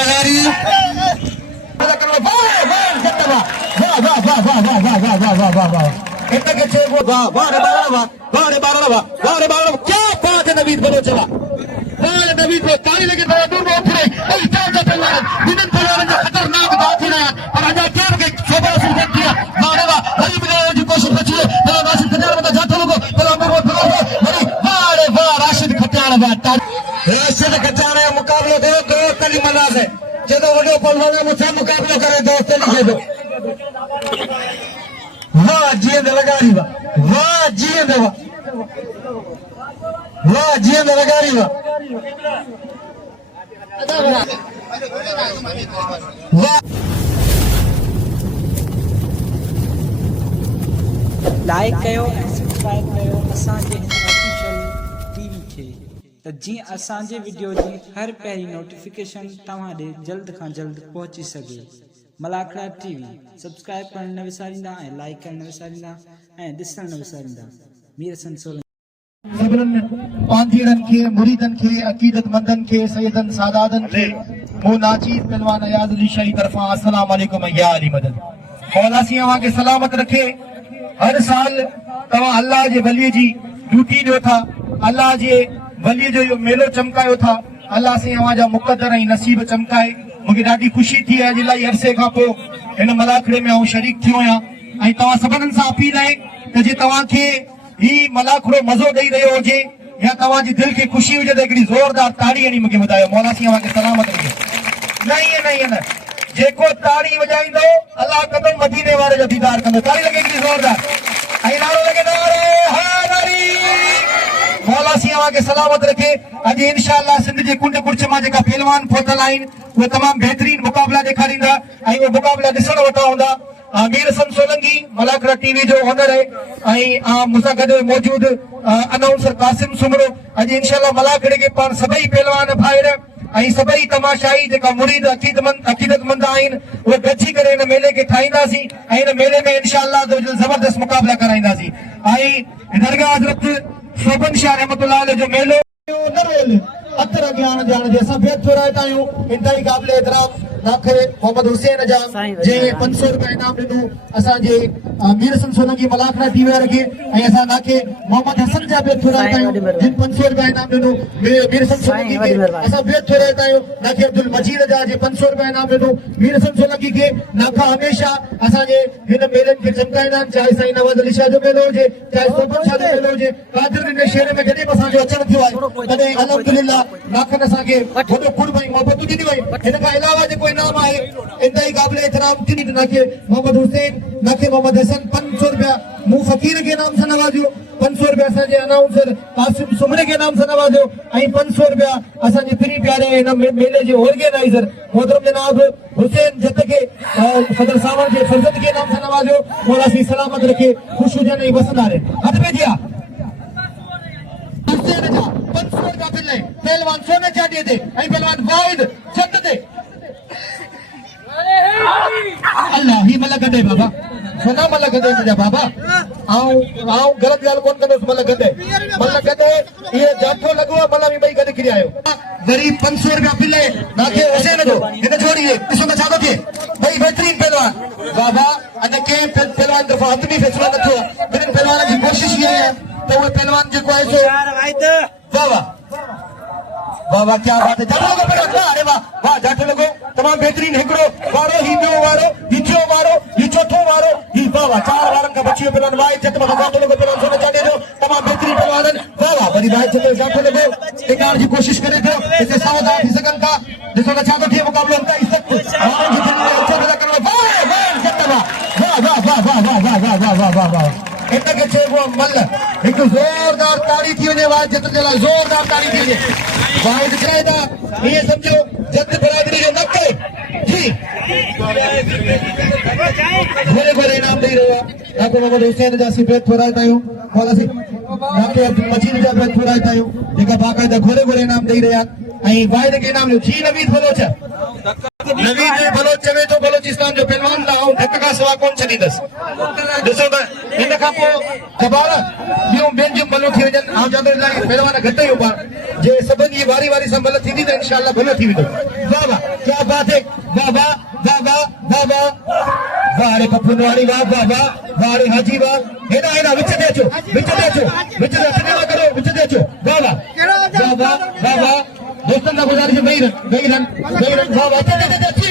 लगारी क्या बात है नवीद बलोच नवीद को ताली लगे दूर में उठ रही खतरनाक बात है पर अजा टीम के शोभा से किया मारेगा बड़ी मिले की कोशिश बची है राशिद खटियाल बता जाते लोगों बड़ी वाह वाह राशिद खटियाल बात राशिद खटियाल मुकाबले दो दो कली मलाज है जो वडो पलवान मुझसे मुकाबलो करे दोस्त लिखे दो वाह जींद लगारी वाह जींद वाह जींद लगारी वाह लाइक कयो ऐं सब्सक्राइब कयो असांजे हिन ऑफिशियल टीवी खे त जीअं असांजे वीडियो जी हर पहिरीं नोटिफिकेशन तव्हां ॾे जल्द खां जल्द पहुची सघे। मलाखड़ा टीवी सब्सक्राइब करण न विसारींदा ऐं लाइक करण न विसारींदा ऐं ॾिसण न विसारींदा। मीर हसन सोलंकी सभिनीनि पांधीड़नि खे मुरीदनि खे अक़ीदतमंदनि खे सैयदनि सादातनि खे मूं नाचीज़ पहलवान अयाज़ अली शाही तरफ़ां अस्सलाम वालेकुम या अली मदद। मौला सी अव्हां खे सलामत रखे। हर साल तव्हां अल्लाह जे वलीअ जी ड्यूटी ॾियो था, अल्लाह जे वलीअ जो इहो मेलो चमकायो था। अल्लाह से अव्हां जा मुक़द्दर ऐं नसीब चमकाए। मूंखे ॾाढी ख़ुशी थी आहे अॼु इलाही अरसे खां पोइ हिन मलाखड़े में आउं शरीक थियो आहियां ऐं तव्हां सभिनीनि सां अपील आहे त जे तव्हांखे ही मलाखड़ो मज़ो ॾेई रहियो हुजे या तव्हांजी दिलि खे ख़ुशी हुजे त हिकिड़ी ज़ोरदार ताड़ी हणी मूंखे ॿुधायो। मौला सी अव्हां खे सलामत रखे। न ईअं न जेको ताड़ी वॼाईंदो अल्लाह कदम मदीने वारे जो दीदार कंदो। ताड़ी लॻे हिकिड़ी ज़ोरदार ऐं नारो लॻे नारे हैदरी। मौला सी अव्हां खे सलामत रखे। अॼु इंशाअल्लाह सिंध जे कुंड कुर्च मां जेका पहलवान पहुतल आहिनि उहे तमामु बहितरीन मुक़ाबला ॾेखारींदा ऐं उहे मुक़ाबला ॾिसण वटा हूंदा। मीर हसन सोलंकी मलाखड़ा टीवी जो ओनर है ऐं मूंसां गॾु मौजूद अनाउंसर कासिम सुमरो। अॼु इंशाअल्लाह मलाखड़े के पाण सभई पहलवान भाइर ऐं सभई तमाशाई जेका मुरीद अक़ीदतमंद आहिनि उहे गॾिजी करे हिन मेले खे ठाहींदासीं ऐं हिन मेले में इंशाअल्लाह ज़बरदस्त मुक़ाबला कराईंदासीं। ऐं दरगाह हज़रत सोबन शाह रहमतुल्लाह अलैह जो मेलो न रोल अतर अॻियां जान जे असां बेत थोराईंदा आहियूं। इंतहाई क़ाबिल एतिराम नाखरे मोहम्मद हुसैन जा जे 500 रुपया इनाम ॾिनो असांजे मीर हसन सोलंकी मलाखड़ा टीवी वारे खे ऐं असां नाखे मोहम्मद हसन जा बेत थोराईंदा आहियूं जिन 500 रुपया इनाम ॾिनो मीर हसन सोलंकी खे असां बेत थोराईंदा आहियूं। नाखे अब्दुल मजीद जा जे 500 रुपया इनाम ॾिनो मीर हसन सोलंकी खे नाखा हमेशा असांजे हिन मेलनि खे चमकाईंदा आहिनि। चाहे साईं नवाज़ अली शाह जो मेलो हुजे चाहे सोबन शाह जो मेलो हुजे कादिर इन शहर में जॾहिं बि असांजो अचणु थियो आहे तॾहिं अल्हम्दुलिल्लाह नाखनि असांखे वॾो कुर्ब ऐं मोहबतूं ॾिनियूं आहिनि। हिन खां अलावा जेको इनाम आहे इंतहाई क़ाबिल एहतराम थी नाखे मोहम्मद हुसैन नाखे मोहम्मद हसन 500 रुपया मूं फ़कीर के नाम से नवाजियो। 500 रुपया असांजे अनाउंसर कासिम सुमरे के नाम से नवाजियो ऐं 500 रुपया असांजे प्री प्यारे हिन मेले जे ऑर्गेनाइज़र मोहतरम जनाब हुसैन जत के सदर सावण के फर्जंद के नाम से नवाजियो। मौला सी सलामत रखे खुश हुजनि ऐं वसंदा रहे। हथ में जिया हुसैन जा 500 का बिल है पहलवान सोने चाटिए थे ऐं पहलवान वाहिद जत ते अल्लाह ही मल गडे बाबा सोना मल गडे मुझा बाबा आऊं गलत गाल कोन कंदो मल गडे ये जाठो लगो मल में भाई गडे किरिया आयो वरी 500 रुपया बिल है नाखे हुसैन जो इन जोड़ी है ॾिसो न छा थो थिए भाई बेहतरीन पहलवान बाबा अने के पहलवान दफ़ा हथ में फैसला न थियो। बिन पहलवान जी कोशिश ये है तो वो पहलवान जो को है सो वाह वाह क्या बात है। जाठो लगो पहलवान अरे वाह वाह जाठो लगो तमाम बेहतरीन हिकड़ो वारो ही ॿियो वारो ही टियों वारो ही चौथो वारो ही वाह वाह 4 वारनि खां बची वियो पहलवान वाह जत में जाठो लगो पहलवान सोने चाटे जो तमाम बेहतरीन पहलवान वाह वाह वरी वाह जत जाठो लगो टिकार जी कोशिश करे थो इते सावधान थी सघनि था। ॾिसो न छा थो थिए मुक़ाबलो अंताई सख़्त माण्हुनि जी दिलि में अचे पैदा करणो वाह वाह जत वाह वाह वाह वाह वाह वाह वाह वाह वाह वाह वाह इनके चइबो आहे मल। हिकु ज़ोरदार ताड़ी थी वञे वाह जत जे लाइ ज़ोरदार ताड़ी थी वञे। वाहिद चए था हीअं सम्झो जत बिरादरी जो नक जी घोड़े घोड़े इनाम ॾेई रहियो आहे। नाखे मोहम्मद हुसैन जा असीं बेत थोराईंदा आहियूं। मौला सी नाखे अब्दुल मजीद जा बेत थोराईंदा आहियूं जेका बाक़ाइदा घोड़े घोड़े इनाम ॾेई रहिया ऐं वाहिद खे इनाम ॾियो जी नवीद बलोच नवीद बलोच चवे थो बलोचिस्तान जो पहलवान था ऐं धक खां सवाइ कोन छॾींदसि। ॾिसो त हिन खां पोइ जबार ॿियूं ॿियनि जूं बलूं थी वञनि ऐं चवंदो इलाही पहलवान घटे हो जे सबन ये वारी वारी संभल थी तो इंशाल्लाह भलो थी विदो वाह वाह क्या बात है वाह वाह वाह वाह वाह वाह वाह रे पप्पू नवानी वाह वाह वाह वाह रे हाजी वाह हेना हेना विच दे अचो सिनेमा करो विच दे अचो वाह वाह वाह वाह वाह वाह दोस्तन का गुजारिश है वही रन वाह वाह अच्छी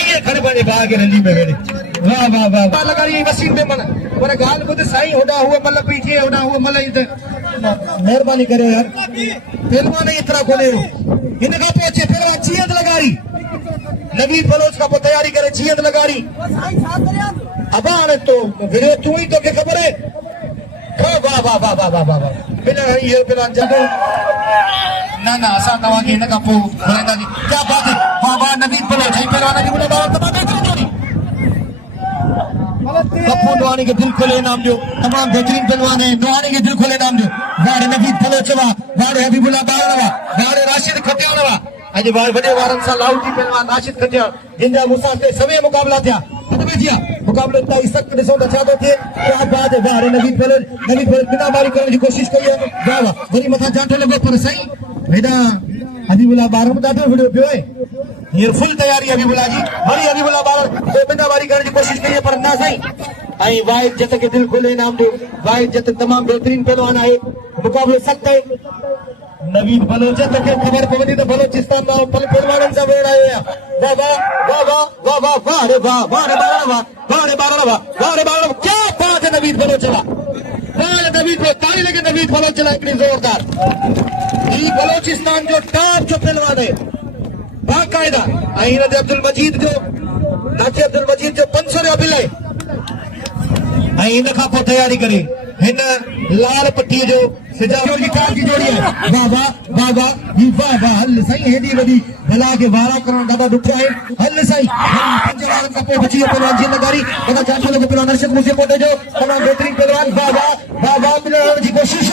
ये खड़े बने बाग रली में वेले वाह वाह वाह वाह लगा रही मशीन पे मन पर गाल खुद साईं होड़ा हुआ मतलब पीछे होड़ा हुआ मतलब मेहरबानी करो यार पहलवान इतना कोने इनका पहुंचे फिर चीयत लगा रही नवीद बलोच का तैयारी करे चीयत लगा रही अब आने तो वीडियो तू ही तो के खबर है वाह वाह वाह वाह वाह वाह वाह बिना ये बिना जगह ना ना असा तवा के इनका पो बोलेंदा जी क्या बात है वाह वाह नवीद बलोच है पहलवान की बोला बात तमाम बेहतरीन जोड़ी पप्पू नवानी के दिल खोले नाम जो तमाम बेहतरीन पहलवान है नवानी के दिल खोले नाम जो वाड़े नवीद बलोचवा वाड़े हबीबुल्लाह बारनवा वाड़े राशिद खटियाणवा आज वडे वारन सा लाउटी पहलवान राशिद खटिया जिंदा मुसाफे सवे मुकाबला थिया भैया मुकाबलो ताई सख्त ॾिसो त छा थो थिए क्या बात है वाड़े नवीद बलोच बिना मारी करण जी कोशिश कई है वाह वाह वरी मथा जांठो लॻो पर साईं हेॾा हबीबुल्लाह बारन ॾाढो वीडियो पियो है ये फुल तैयारी हबीबुल्लाह जी वरी हबीबुल्लाह बारन बिना मारी करण जी कोशिश कई है पर ना साईं आई वाहिद जत के दिल खोले नाम दो वाहिद जत तमाम बेहतरीन पहलवान है मुकाबलो सख्त है नवीद बलोच के खबर पवंदी तो बलोचिस्तान में पहलवानन सा वेड़ आयो वाह वाह वाह वाह वाह वाह वाह रे वाह वाह रे बारनवा वाह रे बारनवा वाह रे बारनवा क्या बात है नवीद बलोचवा वाह नवीद बलोच ताली लगे नवीद बलोचला इतनी जोरदार ये बलोचिस्तान जो टॉप जो पहलवान है बाकायदा आईन अब्दुल मजीद जो नाचे अब्दुल मजीद जो 500 रुपया बिल है आई इन का पो तैयारी करे हिन लाल पट्टी जो सिजाओ की कार की जोड़ी है वाह वाह वाह वाह ये वाह वाह हल सही हेडी वडी भला के वारा करण दादा दुखा है हल सही पंजवार का पो बची पहलवान जी नगारी बड़ा जाठो लोग पहलवान नरसिंह मुझे कोटे जो तमाम बेहतरीन पहलवान वाह वाह वाह वाह मिलने की कोशिश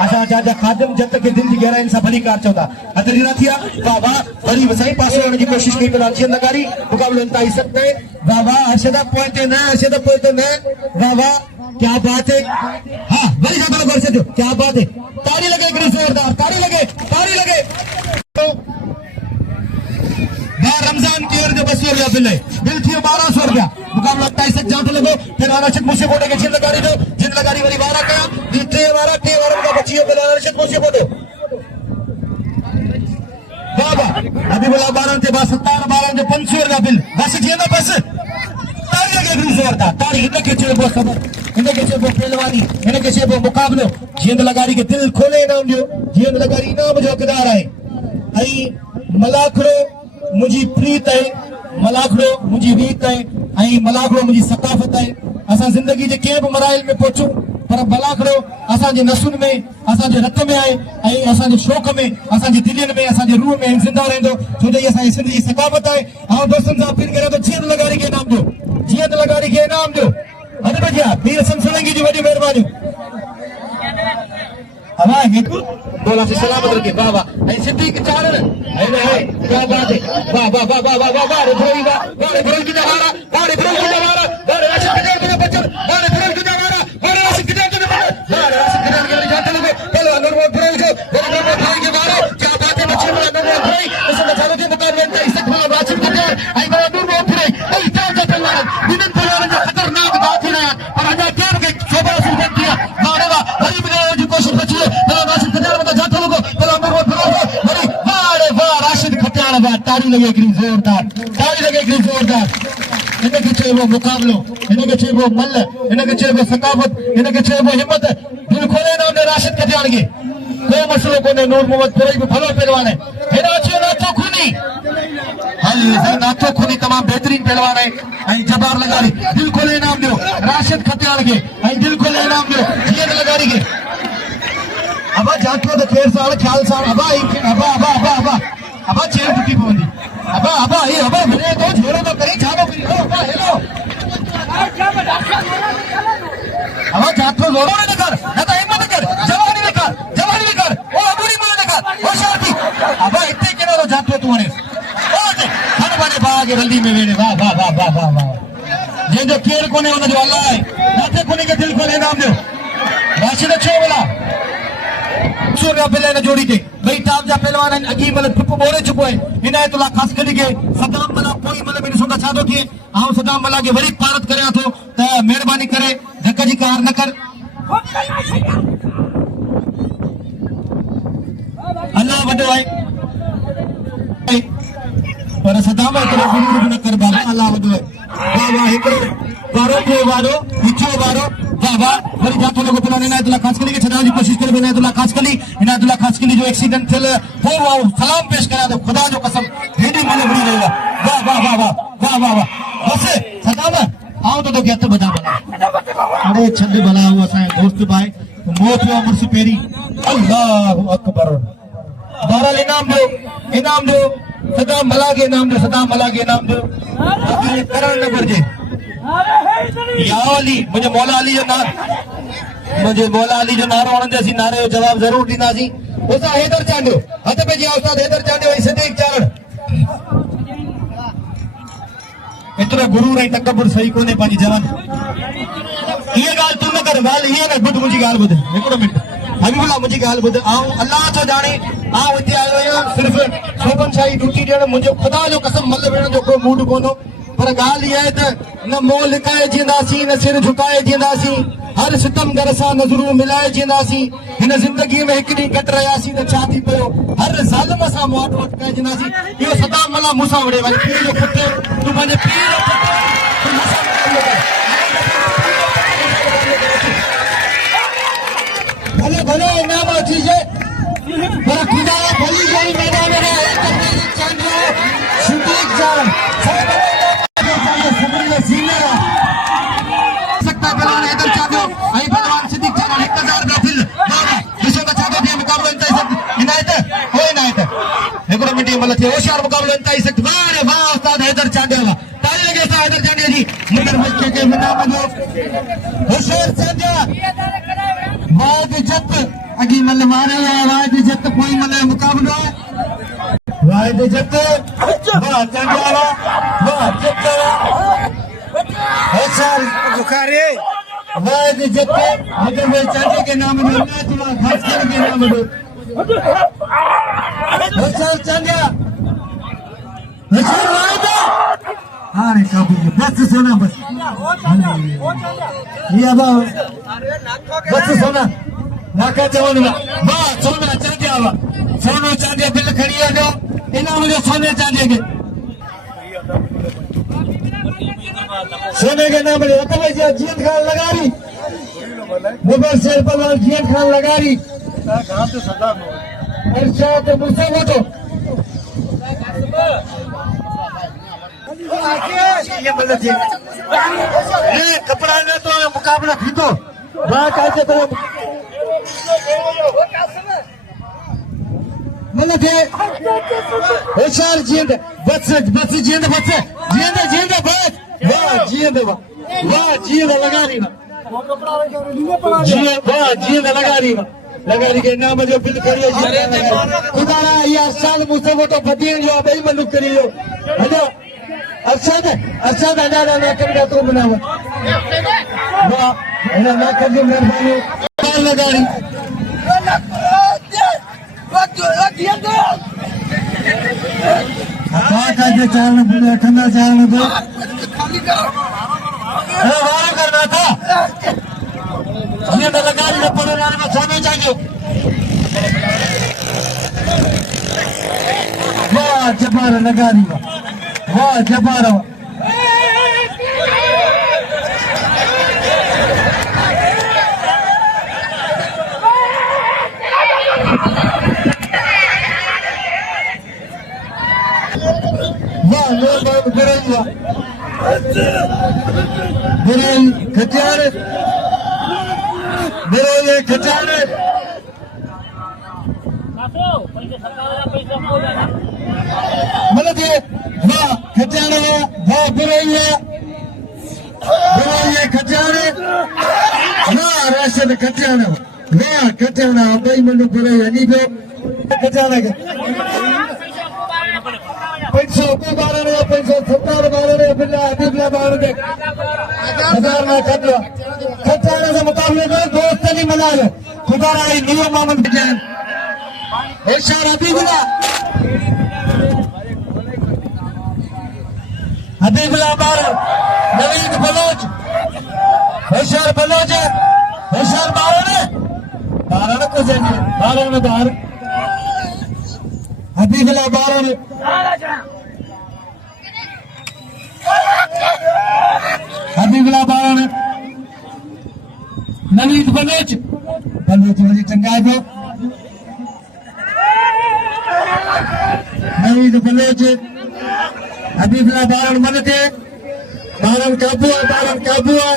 अच्छा चाचा खादम जब तक दिल की गहराई से भली कार चौथा अतरी ना थिया वाह वाह भली वसाई पास होने की कोशिश की पहलवान जी नगारी मुकाबले इंतहा सकते हैं वाह वाह अर्शदा पॉइंट न वाह वाह क्या बात है हाँ बड़ी ज्यादा कर सकते हो क्या बात है ताली लगे जोरदार ताली लगे तो रमजान की ओर जो 200 रुपया बिल है बिल थी 1200 रुपया मुकाबला 28 जांच लगो फिर आरक्षक मुझे बोटे के जिन लगारी वाली वारा कया टे वारा का बचियो बिल आरक्षक मुझे बोटे वाह वाह अभी बोला 12 से 17 जो 500 रुपया बिल बस जी ना बस ताली लगे जोरदार ताली इनके चेबो खबर इनके चेबो पहलवानी इनके चेबो मुकाबलो जिंद लगारी के दिल खोले नाम जो जिंद लगारी नाम जो हकदार है आई मलाखड़ो मुझी प्रीत है मलाखड़ो मुझी रीत है आई मलाखड़ो मुझी सकाफत है असा जिंदगी जे के मराइल में पहुंचू पर मलाखड़ो असा जे नसुन में असा जे रत में है आई असा जे शौक में असा जे दिलियन में असा जे रूह में जिंदा रहंदो छो जे असा सिंधी जी सकाफत है हां दोस्तन सा अपील करे तो जिंद लगारी के नाम दो जिंद लगारी के नाम दो अरे भैया वीर संसलंगी जी बड़ी मेहरबानी हवा हिंदू बोला से सलामत रखे वाह वाह ऐ सिद्दीक चारण है क्या बात है वाह वाह वाह वाह वाह वाह रे भरोई की दवारा वाह रे भरोई की दवारा वाह रे राशिद किधर के बच्चन वाह रे भरोई की दवारा वाह रे राशिद किधर के बच्चन वाह रे राशिद किधर के जाते लोग पहले नूर भरोई जो नूर भरोई के बारे क्या बात है बच्चन नूर भरोई उसने चालू के मुकाबले में इस खिलाफ राशिद किधर आई बड़ा नूर भरोई आई चार पहलवान विनन पहलवान जो खतरनाक बात है पर आजा केर के शोभा से किया मारे वाह बड़ी मिलने की कोशिश बची है राशिद खटियाल बता जाते लोग पहला नंबर भरोसा बड़ी वाह वाह राशिद खटियाल वाह ताली लगे जोरदार इनके चेबो मुकाबलो इनके चेबो मल इनके चेबो सकाफत इनके चेबो हिम्मत दिल खोले ना उन्हें राशिद खटियाल के कोई मसलो को ने नूर मोहम्मद फरोज में भलो पहलवान है हेरा अच्छे नाचो खूनी हां ये नाचो खूनी तमाम बेहतरीन पहलवान है आई जबार लगारी दिल खोले नाम दो राशिद खटियाल के आई दिल खोले नाम दो जियत लगारी के अबा जातो तो खेर साल ख्याल साल अबा चेयर टूटी पवंदी अबा ये मेरे तो झोलो तो करी छालो करी अबा हेलो अबा जातो जोरो ने कर ना तो हिम्मत कर जवानी ने कर ओ अबूरी मन ने कर ओ शांति अबा इतने के ना जातो तूने ओ हन बने बागे रल्दी में वेने वाह जंहिंजो केरु कोन्हे हुनजो अलाह आहे नाथे कोन्हे खे दिलि खोले इनाम ॾियो राशिद छो बोला 100 रुपया पहले न जोड़ी थे भाई टाप जा पहलवान अगी मतलब टुप बोरे चुको है इनायतुल्लाह खास करी के सदाम मला कोई मतलब मेरे सोटा छादो थिए आऊं सदाम मला के वरी पारत करया थो त मेहरबानी करे धक जी कार न कर अल्लाह वडो है पर सदाम एकरो गुरु न कर बाबा अल्लाह वडो है वाह वाह एकरो वारो थे वारो पिछो वारो वाह वाह वरी जातो लोग पहला इनायतुल्लाह खास कली के छडाण जी कोशिश करे इनायतुल्लाह खास कली जो एक्सीडेंट थियल वो सलाम पेश करा दो खुदा जो कसम हेडी मन बुरी रही वाह वाह वाह वाह वाह वाह वाह बस सदाम आओ तो के हथ बजा अरे छंद भला वो असा दोस्त भाई मौत जो अमर सुपेरी अल्लाह अकबर बहरहाल इनाम दो सदाम मला के इनाम दो करण न घुर्जे या अली मुझे मौला अली जो नारो हणंदासीं नारे जो जवाब जरूर ॾींदासीं उस्ताद हैदर चांडियो हथ पे जी उस्ताद हैदर चांडियो ऐं सिद्दीक चारण एतिरो गुरूर ऐं तकबर सही कोन्हे पंहिंजी जवान इहा ॻाल्हि तूं न कर ॻाल्हि हीअं न ॿुध मुंहिंजी ॻाल्हि ॿुध हिकिड़ो मिंट हबीबुल्लाह मुंहिंजी ॻाल्हि ॿुध ऐं अलाह जो ॼाणे आउं हिते आयो आहियां सिर्फ़ु शोभन शाही ड्यूटी ॾियण मुंहिंजो ख़ुदा जो कसम मल वेहण जो को मूड कोन्हो पर ॻाल्हि इहा आहे त न मोह लिकाए जींदासीं न सिर झुकाए जींदासीं हर सितमगर सां नज़रूं मिलाए जींदासीं हिन ज़िंदगीअ में हिकु ॾींहुं कट रहियासीं त छा थी पियो हर ज़ालिम सां मुआट वट कइजींदासीं इहो सदाम मला मूंसां विड़े वञ पीउ जो पुटु तूं पंहिंजे पीउ जो पुटु तूं मूंसां भले भले इनाम अचिजे पर खुदा भली गई मैदान में सिद्दीक जान होशियार मुकाबलो इंतहाई सख्त वाह वाह उस्ताद हैदर चांडिया ताली लगे उस्ताद हैदर चांडिया जी मगर बच्चे के बिना मनो होशियार चांडिया वाद जत अगी मल मारे वाद जत कोई मल मुकाबलो वाद जत वाह चांडिया वाह जत होशियार बुखारी वाद जत मगर मैं चांडिया के नाम में इनायतुल्लाह खास के नाम में होशियार चांडिया हाँ बस सोना बस ये बस सोना नाका चवन वाह सोना चांदिया वाह सोनो चांदिया बिल खड़ी है जो इनाम जो सोने चांदिया के सोने के नाम ले तो भाई जीत खान लगा रही मुगल शेर पर जीत खान लगा रही इरशाद मुझसे वोटो ये कपड़ा में तो मुकाबला खींचो वहाँ कैसे तो मतलब ये होशियार जींद बस जींद बस वाह जींद लगा रही वाह जींद लगा रही के नाम जो बिल करियो खुदा यार साल मुझसे वो तो फतीन जो भाई मलुक करियो हेलो अरशद आजा ना कर तो बनावा वाह ना कर दे मेहरबानी काल लगाड़ी बात आज चालने पूरे ठंडा चालने दो वारा करना था ये तो लगाड़ी में पड़ो ना सोने चाहिए वाह जबार लगाड़ी वाह जबार वाह गिरल खचार बिरोले खचार मतलब ये वाह खचार वाह बिरोले खचार वाह राशिद खचार वाह खचार भाई मनु बिरोले यानी पे खचार के 500 12 570 बारह बिल्ला बिल्ला बारह के हजार में खतरा खतरा से मुकाबले में दोस्त नहीं मिला है खुदा राय नियो मोहम्मद जान होशियार हबीबुल्लाह बारह नवीद बलोच होशियार बलोच होशियार बारह ने को जाएंगे बारह में बाहर हबीबुल्लाह बारह में हबीबुल्लाह बारह में नवीद बलोच वजी चंगा दो नवीद बलोच हबीबुल्लाह बारह मनते बारह काबू है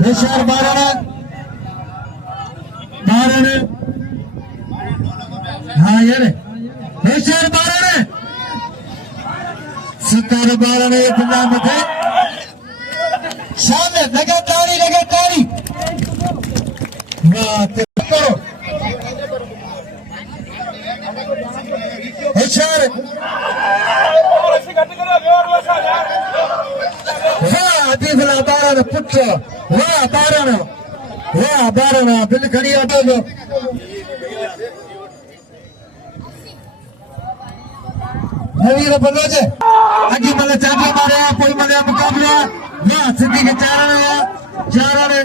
होशियार बारह हाँ यार होशियार बारह 17 12 बिल्ला मथे शामिल लगातारी वाह करो होशियार वाह हबीबुल्लाह बारह पुत्र वाह बारह बिल खड़ी ऑटो लो नवीर बलोच अगी मले चाबी मारे कोई मले मुकाबला वाह सिद्धि के चार ने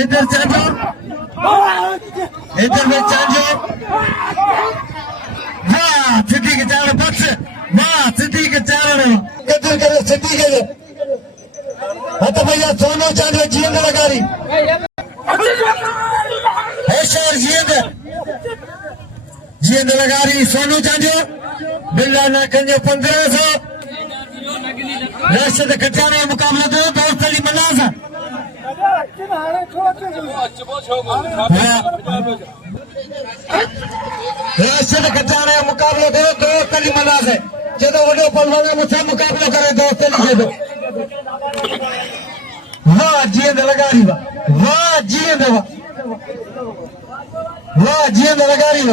इधर चाबी इधर में चाबी वाह सिद्धि के चार बक्स वाह सिद्धि के चार ने कदर करे सिद्धि के हत भैया सोनो चांदी जींद लगारी होशियार जींद लगारी सोनू चांदी बिल्ला ना कंजो 1500 राशिद कटाने मुकाबला दो दोस्त अली मनाज राशिद कटाने मुकाबला दो दोस्त अली मनाज है जदों वडो पहलवान मुझसे मुकाबला करे दोस्त अली दो वाह जींद लगारी वाह जींद लगारी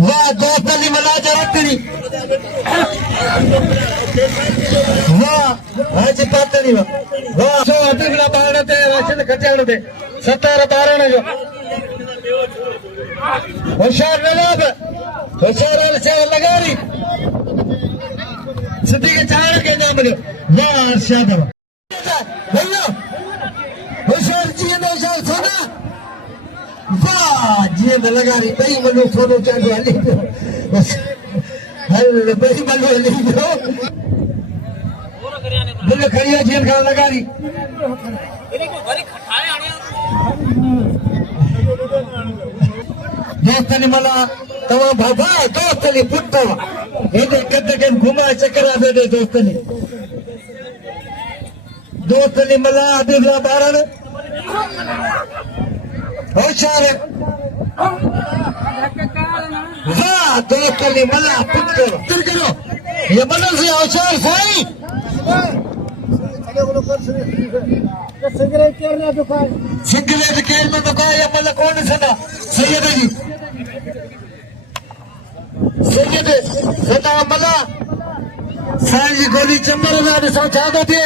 वाह दोस्त अली मना जरूरी वाह आज पातनी वाह सो हबीबुल्लाह बारह ते राशिद खटियाण ते 17 12 जो होशियार नवाब होशियार से लगारी सिद्धि के चार के नाम ले वाह अर्शद भैया होशियार जी ने सोना वाह जींद लगारी बई मनो सोनो चांदो हली जो हल बई मनो हली जो बिल खड़िया जींद का लगारी दोस्त ने मला तवा बाबा दोस्त ने पुट्टा ये कद के घुमा चक्करा दे दोस्त ने मला हबीबुल्लाह बारह होशियार वाह दोस्त अली मला पुत्र करो ये बदल से होशियार साई सिगरेट केर में दुकान ये मला कौन सदा सैयद जी सैयद सदा मला साई जी गोली चंबर ना सो छादो थे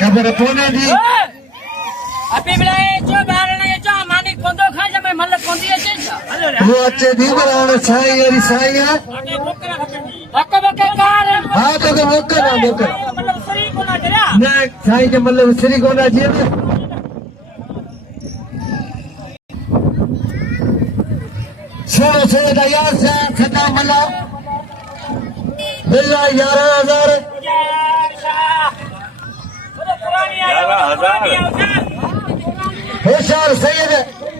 खबर कोने दी अभी मिलाए जो बारना ये जो मानिक कोंदो खा जब मैं मल्ल कोंदी है वो अच्छे दी बनाने साई यारी साई है बक्के कार हाँ तो मौका मतलब सरी को ना जरा ना साई के मतलब सरी को ना जी सोनो से यार से सदा मला बिल्ला 11,000 होशियार सैयद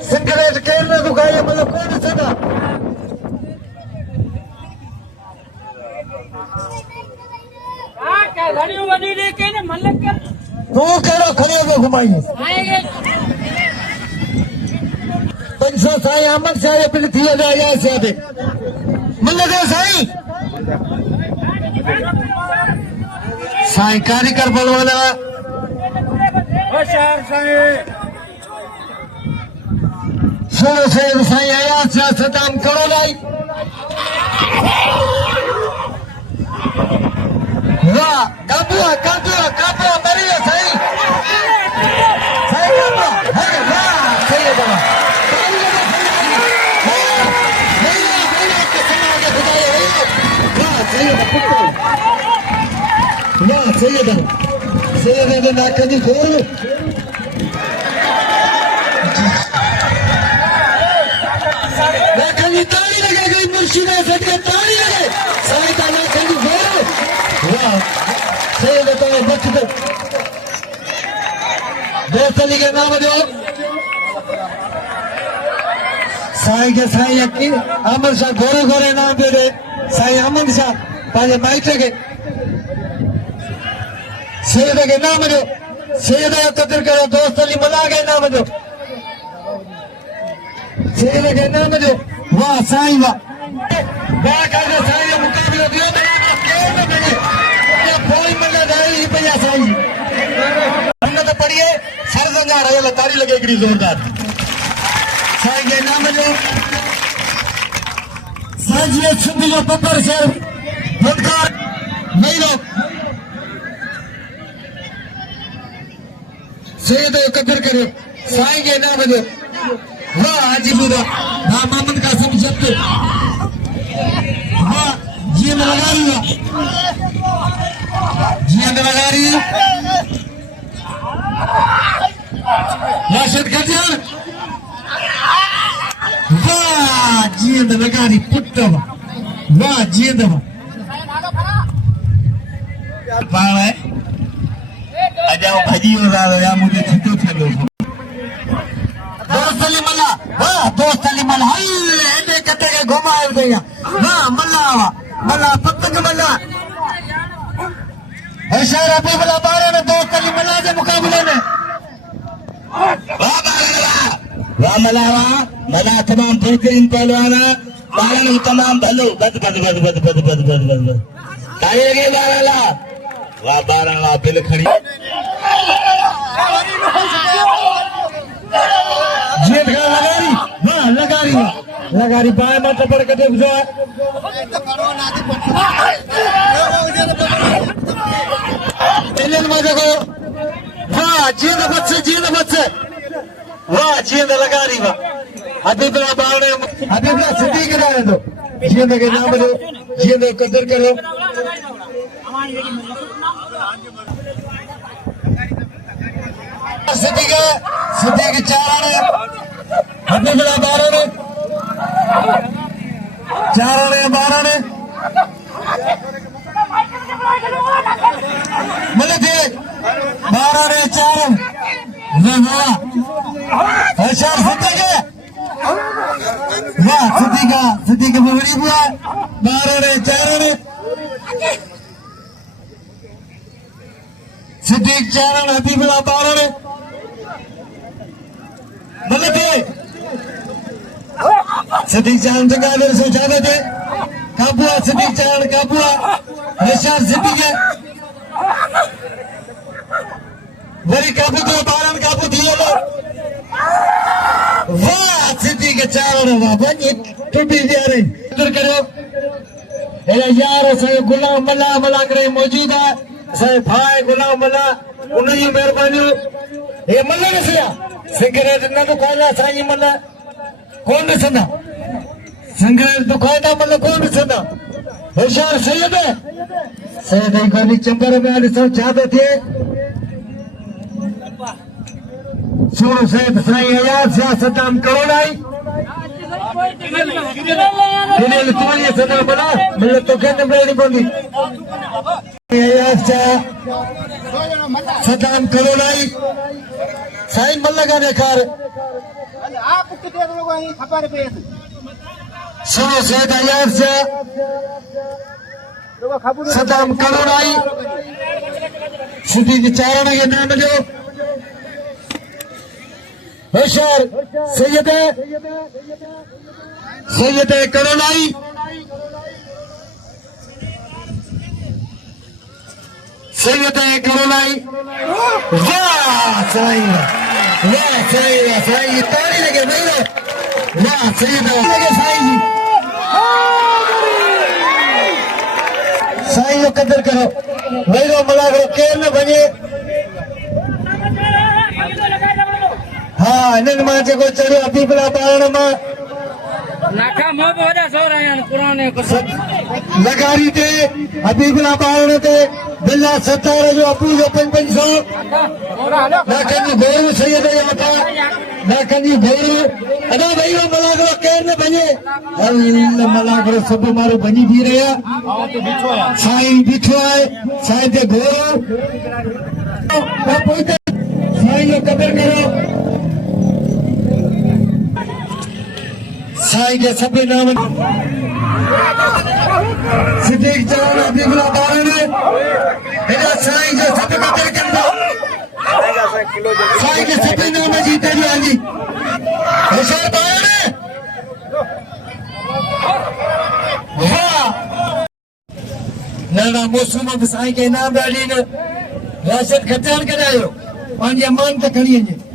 सिगरेट केर में दुखाई मतलब कौन सदा क्या घड़ियों बनी लेके ने मल्लक कर तू केड़ो खड़ियो में घुमाई आएंगे 500 साई अहमद साई बिल थी जाए से दे मल्लक साई साई कारीगर बलवाना सुनो सैयद साईं अयाज शाह सदाम करोलाई वाह काबुआ काबुआ काबुआ मरिया साईं साईं काबुआ है वाह सैयद वाह सैयद सैयद ना कदी खोल नाखनी ताली लगे गई मुर्शिदा सदके ताली लगे साईं का नाखनी खोल वाह सैयद तो बच दो दोस्त अली के नाम दो साईं के साईं अकी अमर शाह गोरे गोरे नाम पे दे साईं अमन शाह पाजे माइट के सैयद के नाम दो सैयद का कदर करो दोस्त अली मला के नाम दो सैयद के नाम दो वाह साईं वाह वाह कर दो साईं मुकाबला दियो मेरा क्यों न बने ये कोई मजा नहीं भैया साईं जी हमने तो पढ़िए सरजंगा रहे तारी लगेगी जोरदार साईं के नाम दो साईं जी सुन लो पपर से फुटकार नहीं लोग सैयद कदर करो साईं के नाम दो वाह हाजी बुदा वाह मोहम्मद कासिम जब्त वाह जीएम लगा रही है जीएम लगा रही है राशिद खजान वाह जीएम लगा रही पुट्टा वाह जीएम पाण है अजाओ भाजी हो रहा है मुझे छुट्टी चलो दोस्त अली मल्ला वाह दोस्त अली मल्ला हल्ले कटे के घुमा देगा वाह मल्ला मल्ला पतंग मल्ला हशर अभी मल्ला बारे में दोस्त अली मल्ला के मुकाबले में वाह मल्ला मल्ला तमाम बेहतरीन पहलवाना बारन तमाम भलो बद बद बद बद बद बद बद बद ताली लगे बारला वाह बारला बिल खड़ी जेठ का लगा रही बाएं मत पड़ के जो मजे को वाह जींद बच्चे वाह जींद लगा रही वाह अभी तो अभी सिटी के डाले दो जींद के नाम दो जींद कदर करो सिटी के चार अभी बड़ा 12 ने 4 ने 12 ने मतलब थे 12 ने 4 वाह हशर सिटी के वाह सिटी के बड़ी हुआ 12 ने 4 ने सिटी 4 ने अभी बड़ा 12 ने मतलब सिटी चारण से काबिल से ज्यादा थे काबुआ सिटी चारण काबुआ निशान सिटी के वरी काबू तो 12 काबू दिए लो वाह सिटी के चारण वाह बनी टूटी जा रही इधर करो यार से गुलाम मल्ला करे मौजूद है से भाई गुलाम मल्ला उन्हीं मेहरबानी ये मल्ला ने सिया सिगरेट न तो खाना साईं मल्ला कौन ॾिसंदा सिगरेट तो खाना मल्ला कौन ॾिसंदा होशियार सैयद कोनी चंबर में ॾिसो छा थो थिए सुनो सैयद साईं अयाज शाह सदाम करोलाई दिनेल तुम्हारी सदा बना मल्ला तो कहने बड़ी पवंदी अयाज शाह सदाम करोलाई साईं मल्ला का ॾेखार सुनो सैयद अयाज शाह सदाम करोलाई सिटी के चारण के नाम जो होशियार सैयद करोलाई सैयद करोलाई वाह साईं वाह साईं साईं ताड़ी लगे भैरो वाह सैयद लगे साईं जी साईं जो कदर करो भैरो मला करो केर न बने हाँ इन्हनि मां जेको चढ़ियो अबीबला पारण मां नाका मोह बोजा सो रहे हैं पुराने को लगारी ते अबीबला पारण ते बिल्ला 17 जो अपू जो 500 ना कंदी गोरू सैयद जे मथा ना कंदी गोरू अदा भईरो मला करो केर न बने अल्लाह मला करो सब मारो बनी थी रहा साईं बीठो है साईं ते गोरू साईं जो कदर करो साईं के सभी नाम सिद्दीक चरण अबीबला पारण हेजा साईं जो सब कदर कंदो साईं के सभी नाम जीते जी आजी होशियार पारण वाह ना मौसम में साईं के नाम ॾाढी न राशन खचान करायो पंहिंजे मान ते खणी वञे